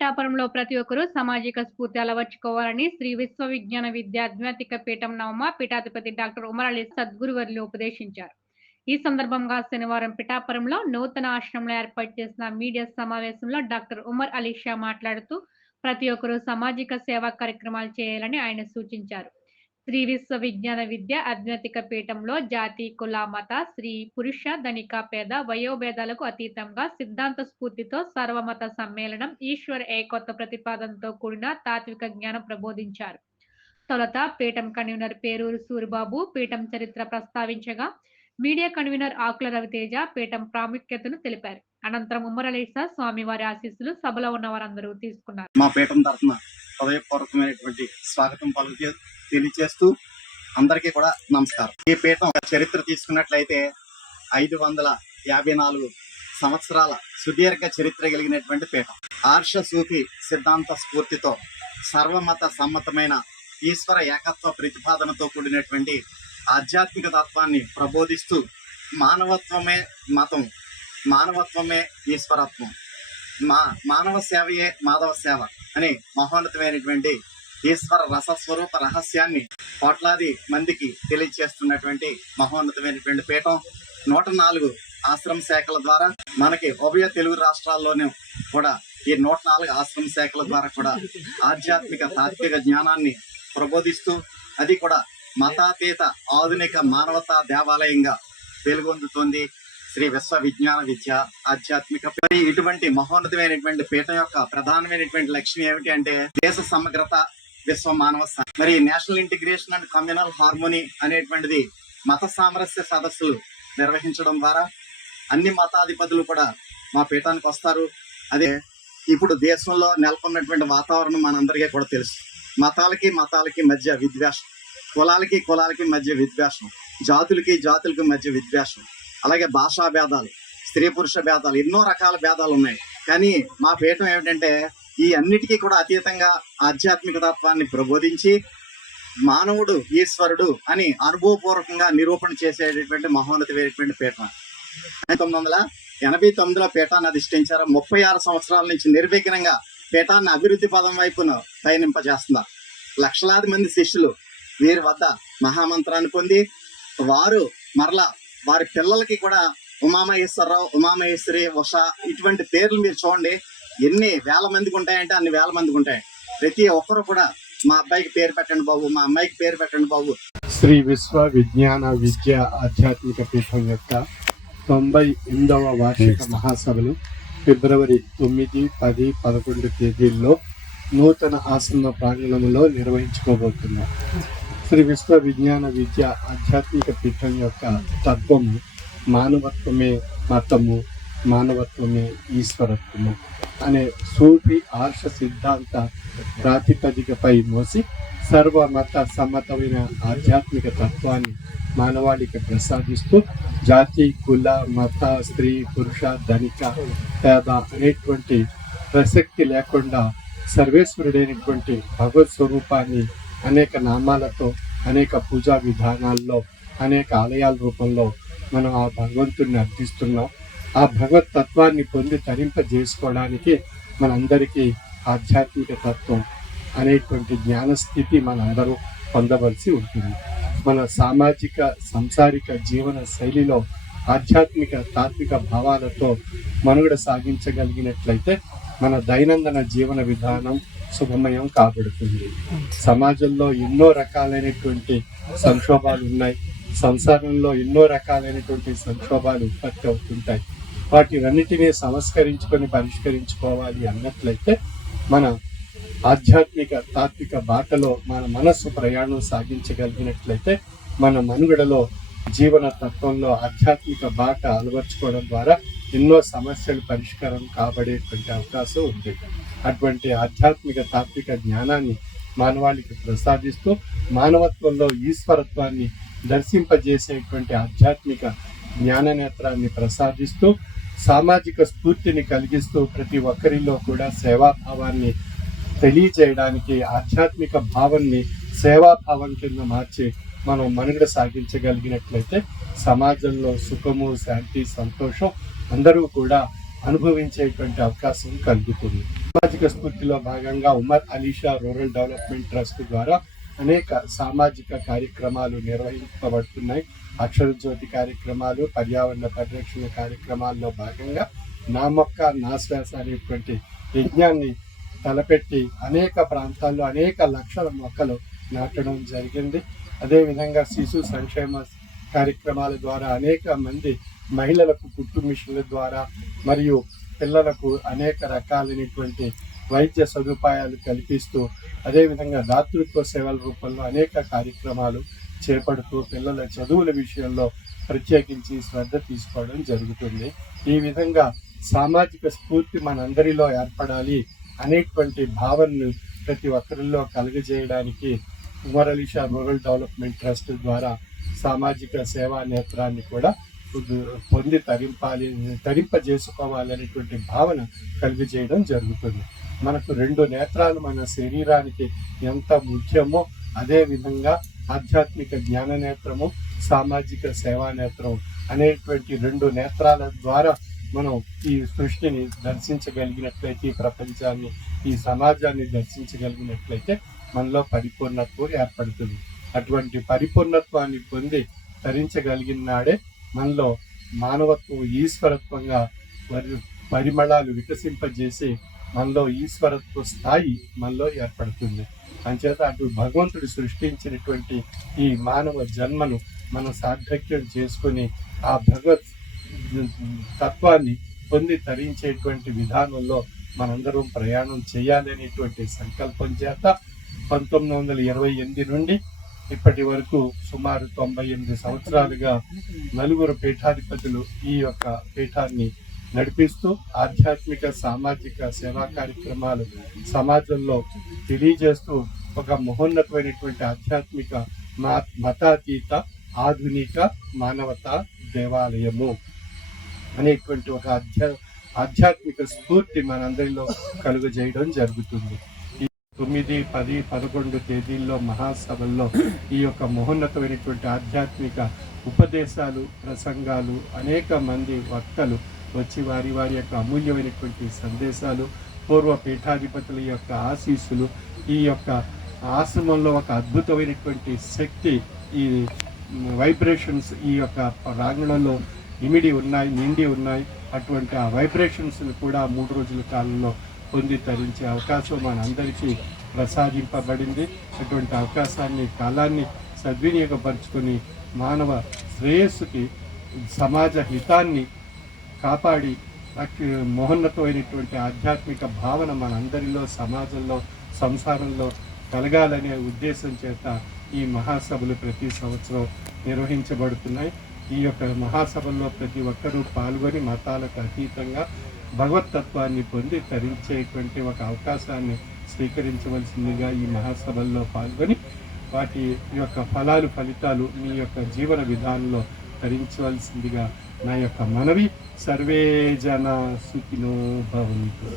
పిఠాపురంలో ప్రతి ఒక్కరూ సామాజిక స్ఫూర్తి అలవర్చుకోవాలని శ్రీ విశ్వ విజ్ఞాన విద్యాధ్యాతిక పీఠం నవమ పీఠాధిపతి డాక్టర్ ఉమర్ అలీ సద్గురువర్లు ఉపదేశించారు. ఈ సందర్భంగా శనివారం పిఠాపురంలో నూతన ఆశ్రమంలో ఏర్పాటు చేసిన మీడియా సమావేశంలో డాక్టర్ ఉమర్ అలీ షా మాట్లాడుతూ ప్రతి ఒక్కరూ సామాజిక సేవా కార్యక్రమాలు చేయాలని ఆయన సూచించారు. శ్రీ విశ్వ విజ్ఞాన విద్య అధ్యాత్మిక పీఠంలో జాతి కుల మత స్త్రీ పురుష ధనిక పేద వయోభేదాలకు అతీతంగా సిద్ధాంత స్ఫూర్తితో సర్వమత సమ్మేళనం ఈశ్వర్ ఏకత్వ ప్రతిపాదనతో కూడిన తాత్విక జ్ఞానం ప్రబోధించారు. తొలత పీఠం కన్వీనర్ పేరూరు సూరిబాబు పీఠం చరిత్ర ప్రస్తావించగా మీడియా కన్వీనర్ ఆకుల రవితేజ పీఠం ప్రాముఖ్యతను తెలిపారు. అనంతరం ఉమ్మరళీసా స్వామి వారి ఆశీస్సులు సభలో ఉన్న వారందరూ తీసుకున్నారు. మా పీఠం తరఫున హృదయపూర్వకమైనటువంటి స్వాగతం పలుకు తెలియచేస్తూ అందరికీ కూడా నమస్కారం. ఈ పీఠం ఒక చరిత్ర తీసుకున్నట్లయితే ఐదు వందల యాభై నాలుగు సంవత్సరాల సుదీర్ఘ చరిత్ర కలిగినటువంటి పీఠం. ఆర్ష సూఫీ సిద్ధాంత స్ఫూర్తితో సర్వమత సమ్మతమైన ఈశ్వర ఏకత్వ ప్రతిపాదనతో కూడినటువంటి ఆధ్యాత్మిక తత్వాన్ని ప్రబోధిస్తూ మానవత్వమే మతం మానవత్వమే ఈశ్వరత్వం మా మానవ సేవయే మాధవ సేవ అని మహోన్నతమైనటువంటి ఈశ్వర రసస్వరూప రహస్యాన్ని కోట్లాది మందికి తెలియజేస్తున్నటువంటి మహోన్నతమైనటువంటి పీఠం నూట నాలుగు ఆశ్రమ శాఖల ద్వారా మనకి ఉభయ తెలుగు రాష్ట్రాల్లోనూ కూడా ఈ నూట నాలుగు ఆశ్రమ శాఖల ద్వారా కూడా ఆధ్యాత్మిక తాత్విక జ్ఞానాన్ని ప్రబోధిస్తూ అది కూడా మతాతీత ఆధునిక మానవతా దేవాలయంగా వెలుగొందుతోంది శ్రీ విశ్వ విజ్ఞాన విద్య ఆధ్యాత్మిక ఇటువంటి మహోన్నతమైనటువంటి పీఠం యొక్క ప్రధానమైనటువంటి లక్ష్యం ఏమిటి అంటే దేశ సమగ్రత విశ్వ మానవ మరి national integration and communal harmony అనేటువంటిది మత సామరస్య సదస్సులు నిర్వహించడం ద్వారా అన్ని మతాధిపతులు కూడా మా పీఠానికి వస్తారు. అదే ఇప్పుడు దేశంలో నెలకొన్నటువంటి వాతావరణం మనందరికీ కూడా తెలుసు. మతాలకి మతాలకి మధ్య విద్వేషం కులాలకి కులాలకి మధ్య విద్వేషం జాతులకి జాతులకి మధ్య విద్వేషం అలాగే భాషా భేదాలు స్త్రీ పురుష భేదాలు ఎన్నో రకాల భేదాలు ఉన్నాయి. కానీ మా పీఠం ఏమిటంటే ఈ అన్నిటికీ కూడా అతీతంగా ఆధ్యాత్మిక తత్వాన్ని ప్రబోధించి మానవుడు ఈశ్వరుడు అని అనుభవపూర్వకంగా నిరూపణ చేసేటటువంటి మహోన్నతమైనటువంటి పీఠం. తొమ్మిది వందల ఎనభై తొమ్మిదిలో పీఠాన్ని అధిష్ఠించారు. ముప్పై ఆరు సంవత్సరాల నుంచి నిర్విఘ్నంగా పీఠాన్ని అభివృద్ధి పదం వైపును పయనింపజేస్తున్నారు. లక్షలాది మంది శిష్యులు వీరి వద్ద మహామంత్రాన్ని పొంది వారు మరలా వారి పిల్లలకి కూడా ఉమామహేశ్వరరావు ఉమామహేశ్వరి ఉష ఇటువంటి పేర్లు మీరు చూడండి. ఎన్ని వేల మందికి ఉంటాయంటే అన్ని వేల మందికి ఉంటాయి. ప్రతి ఒక్కరు కూడా మా అబ్బాయికి పేరు పెట్టండి బాబు మా అమ్మాయికి పేరు పెట్టండి బాబు. శ్రీ విశ్వ విజ్ఞాన విద్య ఆధ్యాత్మిక పీఠం యొక్క తొంభై ఎనిమిదవ వార్షిక మహాసభలు ఫిబ్రవరి తొమ్మిది పది పదకొండు తేదీల్లో నూతన ఆశ్రమ ప్రాంగణంలో నిర్వహించుకోబోతున్నాం. శ్రీ విశ్వ విజ్ఞాన విద్య ఆధ్యాత్మిక పీఠం యొక్క తత్వము మానవత్వమే మతము మానవత్వమే ఈశ్వరత్వము. అనే సూఫీ ఆర్ష సిద్ధాంత ప్రాతిపదికపై మోసి సర్వమత సమ్మతమైన ఆధ్యాత్మిక తత్వాన్ని మానవాళికి ప్రసాదిస్తూ జాతి కుల మత స్త్రీ పురుష ధనిక పేద అనేటువంటి ప్రసక్తి లేకుండా సర్వేశ్వరుడైనటువంటి భగవత్ స్వరూపాన్ని అనేక నామాలతో అనేక పూజా విధానాల్లో అనేక ఆలయాల రూపంలో మనం ఆ భగవంతుడిని అర్థిస్తున్నాం ఆ భగవత్ తత్వాన్ని పొంది తరింపజేసుకోవడానికి మనందరికీ ఆధ్యాత్మిక తత్వం అనేటువంటి జ్ఞానస్థితి మనందరూ పొందవలసి ఉంటుంది. మన సామాజిక సంసారిక జీవన శైలిలో ఆధ్యాత్మిక తాత్విక భావాలతో మనుగడ సాగించగలిగినట్లయితే మన దైనందిన జీవన విధానం శుభమయం కాబడుతుంది. సమాజంలో ఎన్నో రకాలైనటువంటి సంక్షోభాలు ఉన్నాయి. సంసారంలో ఎన్నో రకాలైనటువంటి సంక్షోభాలు ఉత్పత్తి అవుతుంటాయి. వాటివన్నిటినీ సంస్కరించుకొని పరిష్కరించుకోవాలి అన్నట్లయితే మన ఆధ్యాత్మిక తాత్విక బాటలో మన మనస్సు ప్రయాణం సాగించగలిగినట్లయితే మన మనుగడలో జీవన తత్వంలో ఆధ్యాత్మిక బాట అలవర్చుకోవడం ద్వారా ఎన్నో సమస్యలు పరిష్కారం కాబడేటువంటి అవకాశం ఉంది. అటువంటి ఆధ్యాత్మిక తాత్విక జ్ఞానాన్ని మానవాళికి ప్రసాదిస్తూ మానవత్వంలో ఈశ్వరత్వాన్ని దర్శింపజేసేటువంటి ఆధ్యాత్మిక జ్ఞాన నేత్రాన్ని ప్రసాదిస్తూ సామాజిక స్ఫూర్తిని కలిగిస్తూ ప్రతి ఒక్కరిలో కూడా సేవాభావాన్ని తెలియజేయడానికి ఆధ్యాత్మిక భావాన్ని సేవాభావం కింద మార్చి మనం మనుగడ సాగించగలిగినట్లయితే సమాజంలో సుఖము శాంతి సంతోషం అందరూ కూడా అనుభవించేటువంటి అవకాశం కలుగుతుంది. సామాజిక స్ఫూర్తిలో భాగంగా Umar Alisha rural development trust ద్వారా అనేక సామాజిక కార్యక్రమాలు నిర్వహించబడుతున్నాయి అక్షర జ్యోతి కార్యక్రమాలు పర్యావరణ పరిరక్షణ కార్యక్రమాల్లో భాగంగా నా మొక్క నా శ్వాస అనేటువంటి యజ్ఞాన్ని తలపెట్టి అనేక ప్రాంతాల్లో అనేక లక్షల మొక్కలు నాటడం జరిగింది. అదేవిధంగా శిశు సంక్షేమ కార్యక్రమాల ద్వారా అనేక మంది మహిళలకు కుట్టు మిషన్ల ద్వారా మరియు పిల్లలకు అనేక రకాలైనటువంటి వైద్య సదుపాయాలు కల్పిస్తూ అదేవిధంగా దాతృత్వ సేవల రూపంలో అనేక కార్యక్రమాలు చేపడుతూ పిల్లల చదువుల విషయంలో ప్రత్యేకించి శ్రద్ధ తీసుకోవడం జరుగుతుంది. ఈ విధంగా సామాజిక స్ఫూర్తి మనందరిలో ఏర్పడాలి అనేటువంటి భావనను ప్రతి ఒక్కరిలో కలుగజేయడానికి ఉమరలీషా రూరల్ డెవలప్మెంట్ ట్రస్ట్ ద్వారా సామాజిక సేవా నేత్రాన్ని కూడా పొంది తరింపాలి తరింపజేసుకోవాలనేటువంటి భావన కలుగజేయడం జరుగుతుంది. మనకు రెండు నేత్రాలు మన శరీరానికి ఎంత ముఖ్యమో అదే విధంగా ఆధ్యాత్మిక జ్ఞాన నేత్రము సామాజిక సేవా నేత్రం అనేటువంటి రెండు నేత్రాల ద్వారా మనం ఈ సృష్టిని దర్శించగలిగినట్లయితే ఈ ప్రపంచాన్ని ఈ సమాజాన్ని దర్శించగలిగినట్లయితే మనలో పరిపూర్ణత్వం ఏర్పడుతుంది. అటువంటి పరిపూర్ణత్వాన్ని పొంది ధరించగలిగిన నాడే మనలో మానవత్వం ఈశ్వరత్వంగా పరి పరిమళాలు వికసింపజేసి మనలో ఈశ్వరత్వ స్థాయి మనలో ఏర్పడుతుంది. అంచేత అటు భగవంతుడు సృష్టించినటువంటి ఈ మానవ జన్మను మనం సార్థక్యం చేసుకుని ఆ భగవత్ తత్వాన్ని పొంది తరించేటువంటి విధానంలో మనందరం ప్రయాణం చేయాలనేటువంటి సంకల్పం చేత పంతొమ్మిది వందల ఇరవై ఎనిమిది నుండి ఇప్పటి వరకు సుమారు తొంభై ఎనిమిది సంవత్సరాలుగా నలుగురు పీఠాధిపతులు ఈ యొక్క పీఠాన్ని నడిపిస్తూ ఆధ్యాత్మిక సామాజిక సేవా కార్యక్రమాలు సమాజంలో తెలియజేస్తూ ఒక మహోన్నతమైనటువంటి ఆధ్యాత్మిక మతాతీత ఆధునిక మానవతా దేవాలయము అనేటువంటి ఒక ఆధ్యా ఆధ్యాత్మిక స్ఫూర్తి మనందరిలో కలుగజేయడం జరుగుతుంది. ఈ తొమ్మిది పది పదకొండు తేదీల్లో మహాసభల్లో ఈ యొక్క మహోన్నతమైనటువంటి ఆధ్యాత్మిక ఉపదేశాలు ప్రసంగాలు అనేక మంది వక్తలు వచ్చి వారి వారి యొక్క అమూల్యమైనటువంటి సందేశాలు పూర్వ పీఠాధిపతుల యొక్క ఆశీస్సులు ఈ యొక్క ఆశ్రమంలో ఒక అద్భుతమైనటువంటి శక్తి ఈ వైబ్రేషన్స్ ఈ యొక్క ప్రాంగణంలో ఇమిడి ఉన్నాయి నిండి ఉన్నాయి. అటువంటి ఆ వైబ్రేషన్స్ని కూడా మూడు రోజుల కాలంలో పొంది తరించే అవకాశం మనందరికీ ప్రసాదింపబడింది. అటువంటి అవకాశాన్ని కాలాన్ని సద్వినియోగపరుచుకొని మానవ శ్రేయస్సుకి సమాజ హితాన్ని కాపాడి అట్టి ఆధ్యాత్మిక భావన మనందరిలో సమాజంలో సంసారంలో కలగాలనే ఉద్దేశం చేత ఈ మహాసభలు ప్రతి సంవత్సరం నిర్వహించబడుతున్నాయి. ఈ యొక్క మహాసభల్లో ప్రతి ఒక్కరూ పాల్గొని మతాలకు అతీతంగా భగవతత్వాన్ని పొంది తరించేటువంటి ఒక అవకాశాన్ని స్వీకరించవలసిందిగా ఈ మహాసభల్లో పాల్గొని వాటి యొక్క ఫలాలు ఫలితాలు మీ యొక్క జీవన విధానంలో తరించవలసిందిగా నా యొక్క మనవి సర్వే జన సుఖినో భవంతు